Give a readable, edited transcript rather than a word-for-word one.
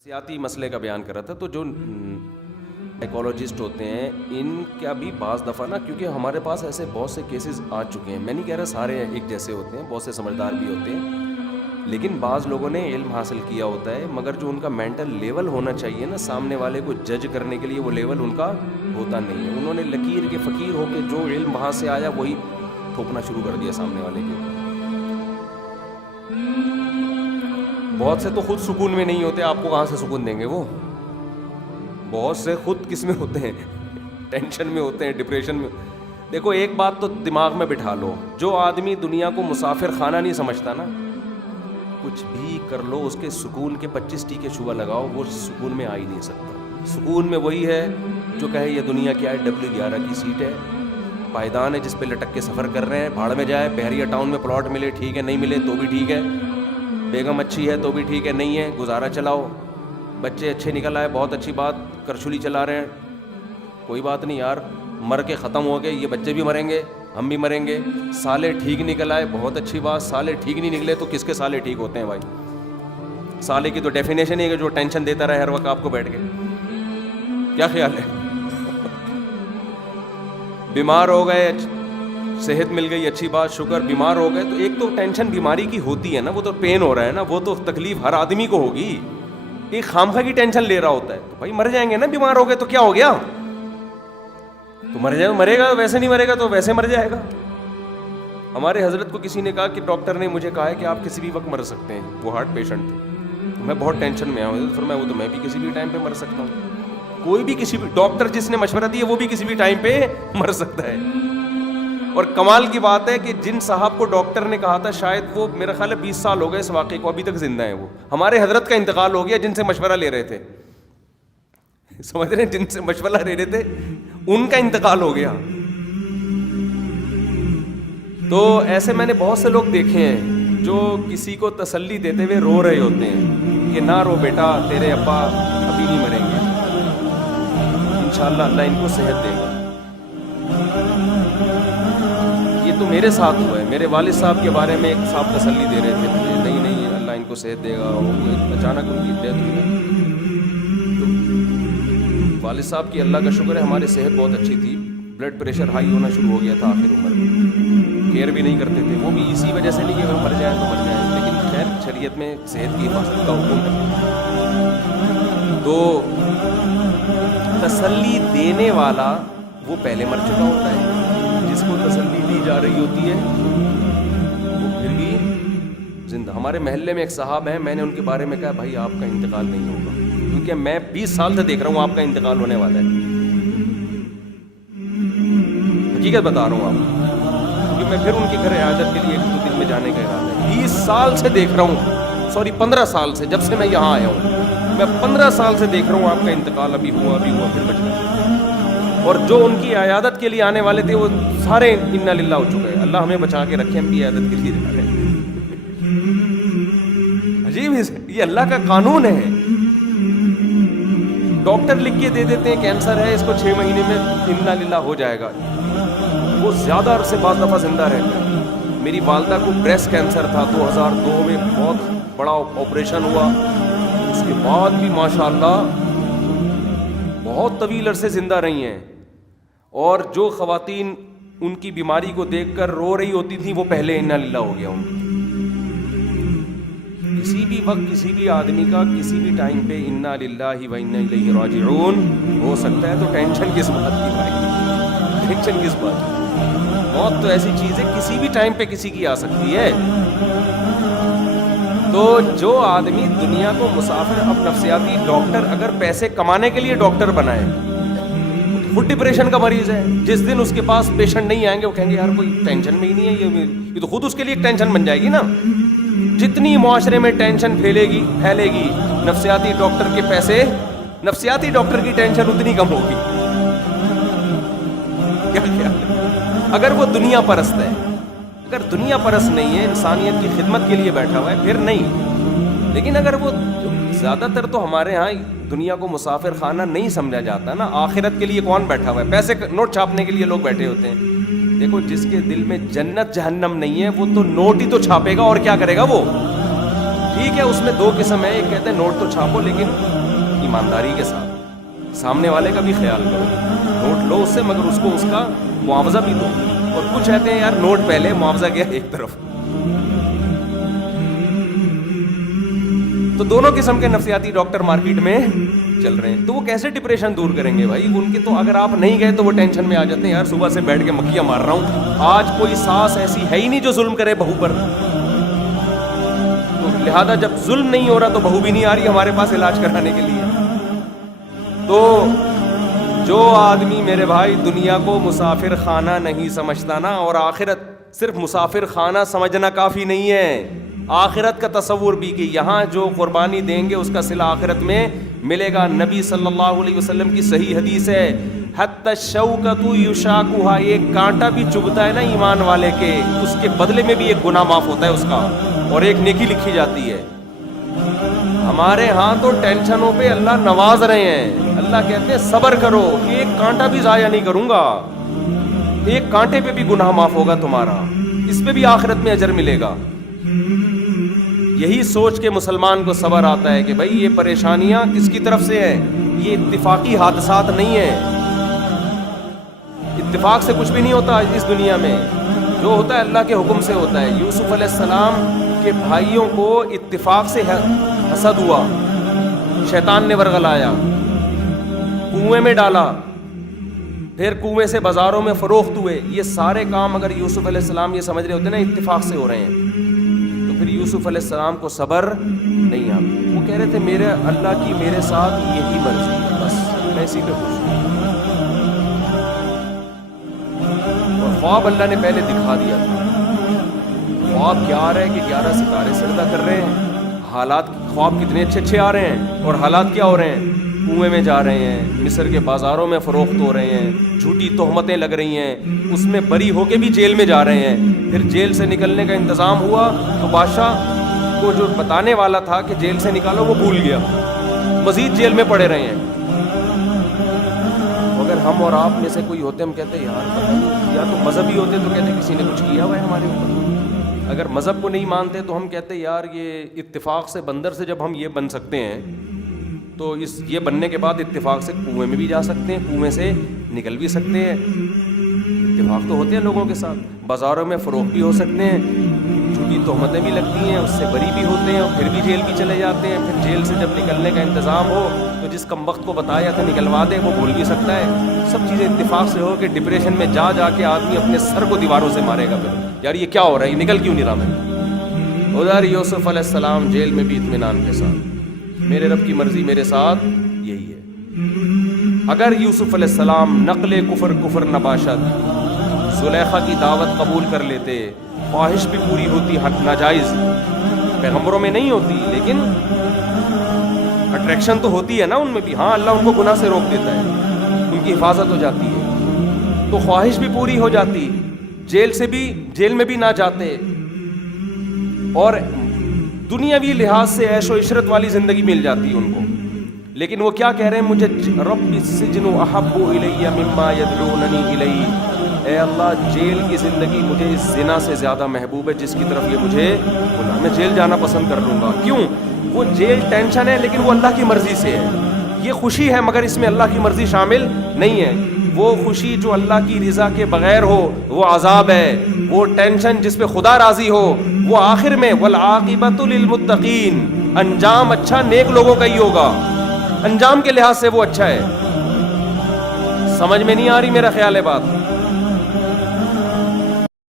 سیاتی مسئلے کا بیان کر رہا تھا. تو جو سائیکالوجسٹ ہوتے ہیں ان کا بھی بعض دفعہ نا, کیونکہ ہمارے پاس ایسے بہت سے کیسز آ چکے ہیں, میں نہیں کہہ رہا سارے ایک جیسے ہوتے ہیں, بہت سے سمجھدار بھی ہوتے ہیں, لیکن بعض لوگوں نے علم حاصل کیا ہوتا ہے مگر جو ان کا مینٹل لیول ہونا چاہیے نا سامنے والے کو جج کرنے کے لیے, وہ لیول ان کا ہوتا نہیں ہے. انہوں نے لکیر کے فقیر ہو کے جو علم وہاں سے آیا وہی تھوپنا شروع کر دیا سامنے والے کے. بہت سے تو خود سکون میں نہیں ہوتے, آپ کو کہاں سے سکون دیں گے وہ. بہت سے خود کس میں ہوتے ہیں, ٹینشن میں ہوتے ہیں, ڈپریشن میں. دیکھو ایک بات تو دماغ میں بٹھا لو, جو آدمی دنیا کو مسافر خانہ نہیں سمجھتا نا, کچھ بھی کر لو اس کے سکون کے 25 ٹیکے شعبہ لگاؤ, وہ سکون میں آ ہی نہیں سکتا. سکون میں وہی ہے جو کہے یہ دنیا کیا ہے, W11 کی سیٹ ہے, پائیدان ہے جس پہ لٹک کے سفر کر رہے ہیں, بھاڑ میں جائے, بحریہ ٹاؤن میں پلاٹ ملے ٹھیک ہے, نہیں ملے تو بھی ٹھیک ہے, بیگم اچھی ہے تو بھی ٹھیک ہے, نہیں ہے گزارا چلاؤ, بچے اچھے نکل آئے بہت اچھی بات, کرچھلی چلا رہے ہیں کوئی بات نہیں یار, مر کے ختم ہو گئے, یہ بچے بھی مریں گے ہم بھی مریں گے. سالے ٹھیک نکل آئے بہت اچھی بات, سالے ٹھیک نہیں نکلے تو کس کے سالے ٹھیک ہوتے ہیں بھائی. سالے کی تو ڈیفینیشن ہی ہے کہ جو ٹینشن دیتا رہے ہر وقت آپ کو بیٹھ کے. کیا خیال ہے؟ بیمار ہو گئے, صحت مل گئی اچھی بات شکر, بیمار ہو گئے تو ایک تو ٹینشن بیماری کی ہوتی ہے نا, وہ تو پین ہو رہا ہے نا, وہ تو تکلیف ہر آدمی کو ہوگی. ایک خامخواہ کی ٹینشن لے رہا ہوتا ہے تو بھائی مر جائیں گے نا, بیمار ہو گئے تو کیا ہو گیا, تو مر جائے, مرے گا, ویسے نہیں مرے گا تو ویسے مر جائے گا. ہمارے حضرت کو کسی نے کہا کہ ڈاکٹر نے مجھے کہا ہے کہ آپ کسی بھی وقت مر سکتے ہیں, وہ ہارٹ پیشنٹ تھے, میں بہت ٹینشن میں آؤں, فرمایا وہ تو میں بھی کسی بھی ٹائم پہ مر سکتا ہوں. کوئی بھی کسی بھی ڈاکٹر جس نے مشورہ دیا وہ بھی کسی بھی ٹائم پہ مر سکتا ہے. اور کمال کی بات ہے کہ جن صاحب کو ڈاکٹر نے کہا تھا شاید وہ میرا خیال ہے 20 سال ہو گئے اس واقعے کو, ابھی تک زندہ ہیں. وہ ہمارے حضرت کا انتقال ہو گیا جن سے مشورہ لے رہے تھے, سمجھ رہے ہیں, جن سے مشورہ لے رہے تھے ان کا انتقال ہو گیا. تو ایسے میں نے بہت سے لوگ دیکھے ہیں جو کسی کو تسلی دیتے ہوئے رو رہے ہوتے ہیں کہ نہ رو بیٹا, تیرے ابا ابھی نہیں مریں گے, انشاءاللہ اللہ ان کو صحت دے گا. یہ تو میرے ساتھ ہوا ہے, میرے والد صاحب کے بارے میں ایک صاحب تسلی دے رہے تھے مجھے, نہیں نہیں اللہ ان کو صحت دے گا. اچانک ان کی ڈیتھ ہوئی. تو والد صاحب کی اللہ کا شکر ہے ہماری صحت بہت اچھی تھی, بلڈ پریشر ہائی ہونا شروع ہو گیا تھا آخر عمر میں, کیئر بھی نہیں کرتے تھے, وہ بھی اسی وجہ سے نہیں کہ اگر مر جائیں تو مر جائیں, لیکن خیر شریعت میں صحت کی حفاظت کا حکم ہے. تو تسلی دینے والا وہ پہلے مر چکا ہوتا ہے, جس کو تسلی دی جا رہی ہوتی ہے وہ پھر بھی زندہ. ہمارے محلے میں ایک صاحب ہیں, میں نے ان کے بارے میں کہا بھائی آپ کا انتقال نہیں ہوگا, کیونکہ میں 20 سال سے دیکھ رہا ہوں آپ کا انتقال ہونے والا ہے. حقیقت بتا رہا ہوں آپ کو, کیونکہ میں پھر ان کے گھر عیادت کے لیے 1-2 دن میں جانے کا ارادہ ہے. 20 سال سے دیکھ رہا ہوں, سوری 15 سال سے, جب سے میں یہاں آیا ہوں میں 15 سال سے دیکھ رہا ہوں آپ کا انتقال ابھی ہوا پھر بچ گیا. اور جو ان کی عیادت کے لیے آنے والے تھے وہ سارے انا للہ ہو چکے ہیں. اللہ ہمیں بچا کے رکھے, ہم بھی عیادت کے لیے جا رہے ہیں. عجیب ہے, یہ اللہ کا قانون ہے. ڈاکٹر لکھ کے دے دیتے ہیں کینسر ہے اس کو 6 مہینے میں انا للہ ہو جائے گا, وہ زیادہ عرصے بعض دفعہ زندہ رہتے ہیں. میری والدہ کو بریسٹ کینسر تھا 2002 میں, بہت بڑا آپریشن ہوا, اس کے بعد بھی ماشاءاللہ بہت طویل عرصے زندہ رہی ہیں. اور جو خواتین ان کی بیماری کو دیکھ کر رو رہی ہوتی تھیں وہ پہلے انا للہ ہو گیا. کسی بھی وقت کسی بھی آدمی کا کسی بھی ٹائم پہ انا للہ و انا الیہ راجعون ہو سکتا ہے. تو ٹینشن کس بات کی بھائی, ٹینشن کس بات کی. موت تو ایسی چیز ہے کسی بھی ٹائم پہ کسی کی آ سکتی ہے. تو جو آدمی دنیا کو مسافر, اب نفسیاتی ڈاکٹر اگر پیسے کمانے کے لیے ڈاکٹر بنائے, خود ڈپریشن کا مریض ہے, جس دن اس کے پاس پیشنٹ نہیں آئیں گے وہ کہیں گے یار کوئی ٹینشن میں ہی نہیں ہے, یہ تو خود اس کے لیے ایک ٹینشن بن جائے گی نا. جتنی معاشرے میں ٹینشن پھیلے گی نفسیاتی ڈاکٹر کے پیسے, نفسیاتی ڈاکٹر کی ٹینشن اتنی کم ہوگی. کیا خیال ہے؟ اگر وہ دنیا پرست ہے, اگر دنیا پرست نہیں ہے, انسانیت کی خدمت کے لیے بیٹھا ہوا ہے پھر نہیں. لیکن اگر وہ زیادہ تر تو ہمارے ہاں دنیا کو مسافر خانہ نہیں سمجھا جاتا نا. آخرت کے لیے کون بیٹھا ہوا ہے؟ پیسے نوٹ چھاپنے کے لیے لوگ بیٹھے ہوتے ہیں. دیکھو جس کے دل میں جنت جہنم نہیں ہے وہ تو نوٹ ہی تو چھاپے گا اور کیا کرے گا وہ. ٹھیک ہے اس میں دو قسم ہے, ایک کہتے ہیں نوٹ تو چھاپو لیکن ایمانداری کے ساتھ, سامنے والے کا بھی خیال کرو, نوٹ لو اس سے مگر اس کو اس کا معاوضہ بھی دو. اور کچھ کہتے ہیں یار نوٹ پہلے معاوضہ گیا ایک طرف. تو دونوں قسم کے نفسیاتی ڈاکٹر مارکیٹ میں چل رہے ہیں. تو وہ کیسے ڈپریشن دور کریں گے بھائی ان کے؟ تو اگر آپ نہیں گئے تو وہ ٹینشن میں آ جاتے ہیں, یار صبح سے بیٹھ کے مکھیاں مار رہا ہوں, آج کوئی ساس ایسی ہے ہی نہیں جو ظلم کرے بہو پر. تو لہذا جب ظلم نہیں ہو رہا تو بہو بھی نہیں آ رہی ہمارے پاس علاج کرانے کے لیے. تو جو آدمی میرے بھائی دنیا کو مسافر خانہ نہیں سمجھتا نا, اور آخرت صرف مسافر خانہ سمجھنا کافی نہیں ہے, آخرت کا تصور بھی کہ یہاں جو قربانی دیں گے اس کا صلہ آخرت میں ملے گا. نبی صلی اللہ علیہ وسلم کی صحیح حدیث ہے, حتی الشوکۃ یشاکھا, ایک کانٹا بھی چبھتا ہے نا ایمان والے کے, اس کے بدلے میں بھی ایک گناہ معاف ہوتا ہے اس کا اور ایک نیکی لکھی جاتی ہے. ہمارے ہاں تو ٹینشنوں پہ اللہ نواز رہے ہیں. اللہ کہتے ہیں صبر کرو, ایک کانٹا بھی ضائع نہیں کروں گا, ایک کانٹے پہ بھی گناہ معاف ہوگا تمہارا, اس پہ بھی آخرت میں اجر ملے گا. یہی سوچ کے مسلمان کو صبر آتا ہے کہ بھائی یہ پریشانیاں کس کی طرف سے ہیں, یہ اتفاقی حادثات نہیں ہیں. اتفاق سے کچھ بھی نہیں ہوتا اس دنیا میں, جو ہوتا ہے اللہ کے حکم سے ہوتا ہے. یوسف علیہ السلام کے بھائیوں کو اتفاق سے حسد ہوا, شیطان نے ورغلایا, کنویں میں ڈالا, پھر کنویں سے بازاروں میں فروخت ہوئے. یہ سارے کام اگر یوسف علیہ السلام یہ سمجھ رہے ہوتے نا اتفاق سے ہو رہے ہیں, تو پھر یوسف علیہ السلام کو صبر نہیں آتا. وہ کہہ رہے تھے میرے اللہ کی میرے ساتھ یہی مرضی ہے, بس میں اسی پہ خوش ہوں. اور خواب اللہ نے پہلے دکھا دیا تھا. خواب کیا آ رہا ہے کہ 11 ستارے سجدہ کر رہے ہیں, حالات خواب کتنے اچھے اچھے آ رہے ہیں, اور حالات کیا ہو رہے ہیں, کنویں میں جا رہے ہیں, مصر کے بازاروں میں فروخت ہو رہے ہیں, جھوٹی تہمتیں لگ رہی ہیں, اس میں بری ہو کے بھی جیل میں جا رہے ہیں. پھر جیل سے نکلنے کا انتظام ہوا تو بادشاہ کو جو بتانے والا تھا کہ جیل سے نکالو وہ بھول گیا, مزید جیل میں پڑے رہے ہیں. اگر ہم اور آپ میں سے کوئی ہوتے ہم کہتے ہیں یار یا تو مذہبی ہوتے تو کہتے کسی نے کچھ کیا ہوا ہے ہمارے اوپر. اگر مذہب کو نہیں مانتے تو ہم کہتے یار یہ اتفاق سے بندر سے جب ہم یہ بن سکتے ہیں تو یہ بننے کے بعد اتفاق سے کنویں میں بھی جا سکتے ہیں, کنویں سے نکل بھی سکتے ہیں. اتفاق تو ہوتے ہیں لوگوں کے ساتھ, بازاروں میں فروخت بھی ہو سکتے ہیں, جھوٹی تہمتیں بھی لگتی ہیں, اس سے بری بھی ہوتے ہیں, اور پھر بھی جیل بھی چلے جاتے ہیں. پھر جیل سے جب نکلنے کا انتظام ہو تو جس کم وقت کو بتایا تھا نکلوا دے وہ بھول بھی سکتا ہے. سب چیزیں اتفاق سے ہو کہ ڈپریشن میں جا کے آدمی اپنے سر کو دیواروں سے مارے گا, پھر یار یہ کیا ہو رہا ہے, یہ نکل کیوں نہیں رہا میں. ادھر یوسف علیہ السلام جیل میں بھی اطمینان کے ساتھ, میرے رب کی مرضی میرے ساتھ یہی ہے. اگر یوسف علیہ السلام نقل کفر نباشت زلیخا کی دعوت قبول کر لیتے, خواہش بھی پوری ہوتی, حق ناجائز پیغمبروں میں نہیں ہوتی لیکن اٹریکشن تو ہوتی ہے نا ان میں بھی. ہاں اللہ ان کو گناہ سے روک دیتا ہے, ان کی حفاظت ہو جاتی ہے, تو خواہش بھی پوری ہو جاتی, جیل میں بھی نہ جاتے, اور دنیاوی لحاظ سے عیش و عشرت والی زندگی مل جاتی ہے ان کو. لیکن وہ کیا کہہ رہے ہیں, مجھے رب السجن احب الی مما یدعوننی الی, اے اللہ جیل کی زندگی مجھے اس زنا سے زیادہ محبوب ہے جس کی طرف یہ مجھے بلا. میں جیل جانا پسند کر لوں گا. کیوں؟ وہ جیل ٹینشن ہے لیکن وہ اللہ کی مرضی سے ہے. یہ خوشی ہے مگر اس میں اللہ کی مرضی شامل نہیں ہے. وہ خوشی جو اللہ کی رضا کے بغیر ہو وہ عذاب ہے. وہ ٹینشن جس پہ خدا راضی ہو وہ آخر میں والعاقبۃ للمتقین, انجام اچھا نیک لوگوں کا ہی ہوگا. انجام کے لحاظ سے وہ اچھا ہے. سمجھ میں نہیں آ رہی میرا خیال ہے بات.